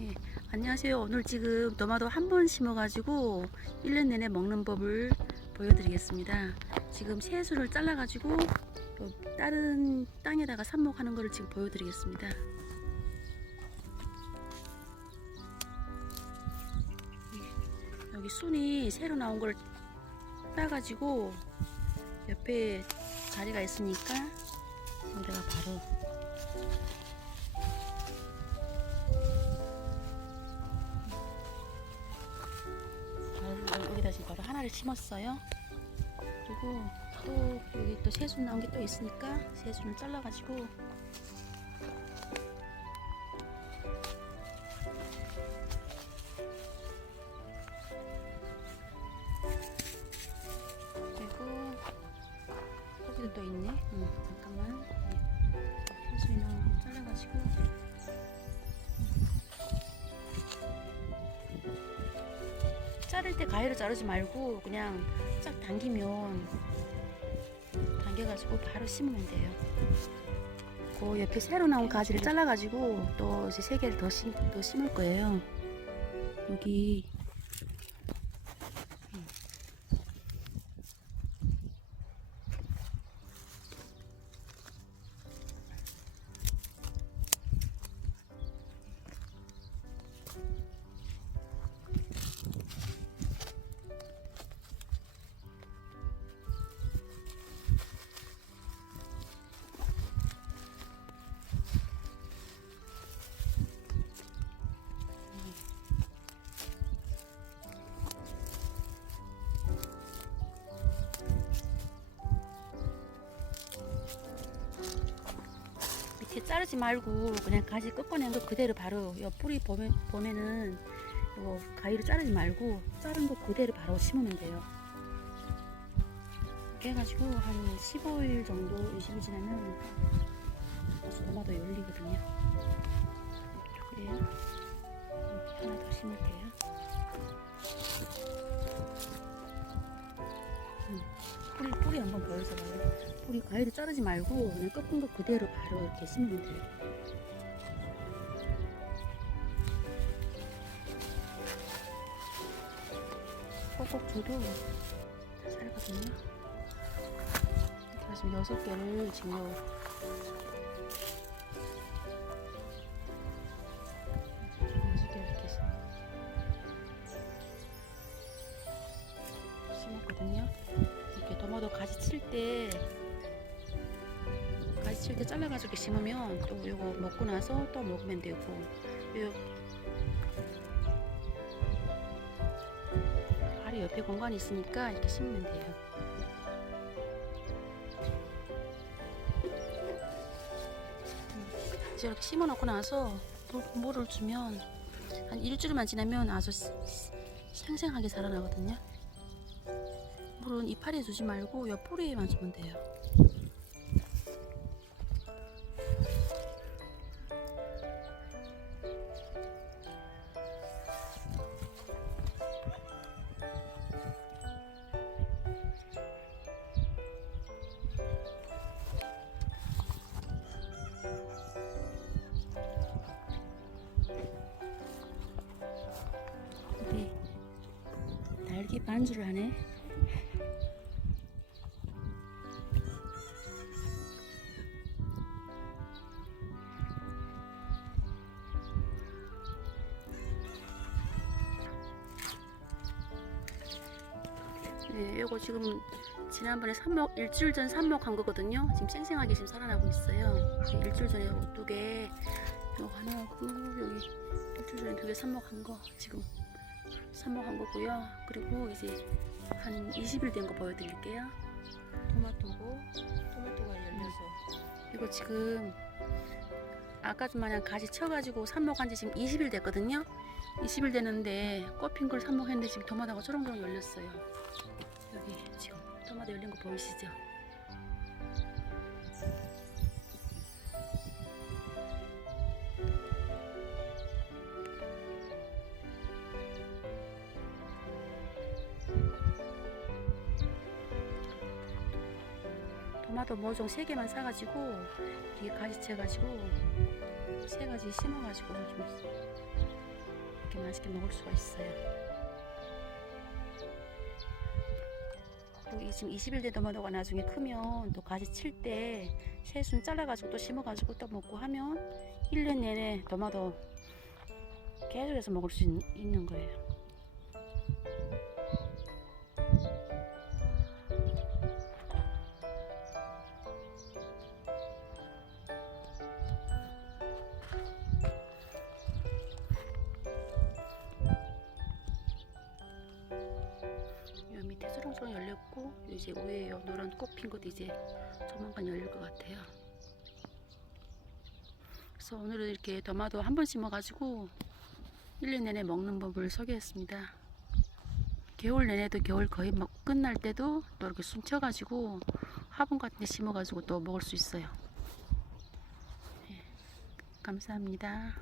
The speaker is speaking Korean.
예, 안녕하세요. 오늘 지금 토마토 한번 심어가지고 1년 내내 먹는 법을 보여드리겠습니다. 지금 새수를 잘라가지고 요 다른 땅에다가 삽목하는 거를 지금 보여드리겠습니다. 여기 순이 새로 나온 걸 따가지고 옆에 자리가 있으니까 여기다가 바로 지금 바로 하나를 심었어요. 그리고 또 여기 또 새순 나온 게 또 있으니까 새순을 잘라가지고 그리고 여기도 또 있네. 응, 잠깐만. 네. 새순이 나온 거 잘라가지고 자를 때 가위로 자르지 말고 그냥 쫙 당기면 당겨가지고 바로 심으면 돼요. 그 옆에 새로 나온 가지를 잘라가지고 또 이제 세 개를 더, 심, 더 심을 거예요. 여기 자르지 말고 그냥 가지 꺾어낸 거 그대로 바로 옆 뿌리 보면, 보면은 이거 가위로 자르지 말고 자른 거 그대로 바로 심으면 돼요. 이렇게 해가지고 한 15일 정도 20일 지나면 다시 도마도 열리거든요. 그래요. 하나 더 심을게요. 음, 뿌리 뿌리 한번 보여줘 봐요. 뿌리 가위로 자르지 말고 그냥 꺾은 거 그대로 바로 이렇게 심으면 돼요. 꼭꼭 줘도 다 살거든요. 제가 지금 여섯 개를 지금 이렇게 심었거든요. 이렇게 도마도 가지 칠 때 가지 칠때 잘라가지고 심으면 또 이거 먹고 나서 또 먹으면 되고 요 바로 옆에 공간이 있으니까 이렇게 심으면 돼요. 이렇게 심어 놓고 나서 물, 물을 주면 한 일주일만 지나면 아주 생생하게 자라나거든요. 물은 이파리에 주지 말고 옆 뿌리에만 주면 돼요. 반주를 하네. 네, 이거 지금 지난번에 삽목 일주일 전 삽목한 거거든요. 지금 생생하게 지금 살아나고 있어요. 네, 일주일 전에 요거 두 개, 요거 하나 하고 여기 일주일 전에 두 개 삽목한 거 지금 삽목한 거고요. 그리고 이제 한 20일 된 거 보여드릴게요. 토마토고 토마토가 열려서 이거 지금 아까 좀 마냥 가지 쳐가지고 삽목한 지 지금 20일 됐거든요. 20일 됐는데 꽃핀 걸 삽목했는데 지금 토마토가 초롱초롱 열렸어요. 여기 지금 토마토 열린 거 보이시죠? 토마토 모종 3개만 사가지고 이렇게 가지채가지고 세 가지 심어가지고 좀 이렇게 맛있게 먹을 수가 있어요. 그리고 이 지금 20일 된 토마토가 나중에 크면 또 가지 칠 때 새순 잘라가지고 또 심어가지고 또 먹고 하면 1년 내내 토마토 계속해서 먹을 수 있, 있는 거예요. 요 이제 위에 요 노란 꽃 핀 것도 이제 조만간 열릴 것 같아요. 그래서 오늘은 이렇게 토마토 한번 심어가지고 1년 내내 먹는 법을 소개했습니다. 겨울 내내도 겨울 거의 막 끝날 때도 또 이렇게 숨쳐가지고 화분 같은 데 심어가지고 또 먹을 수 있어요. 예, 감사합니다.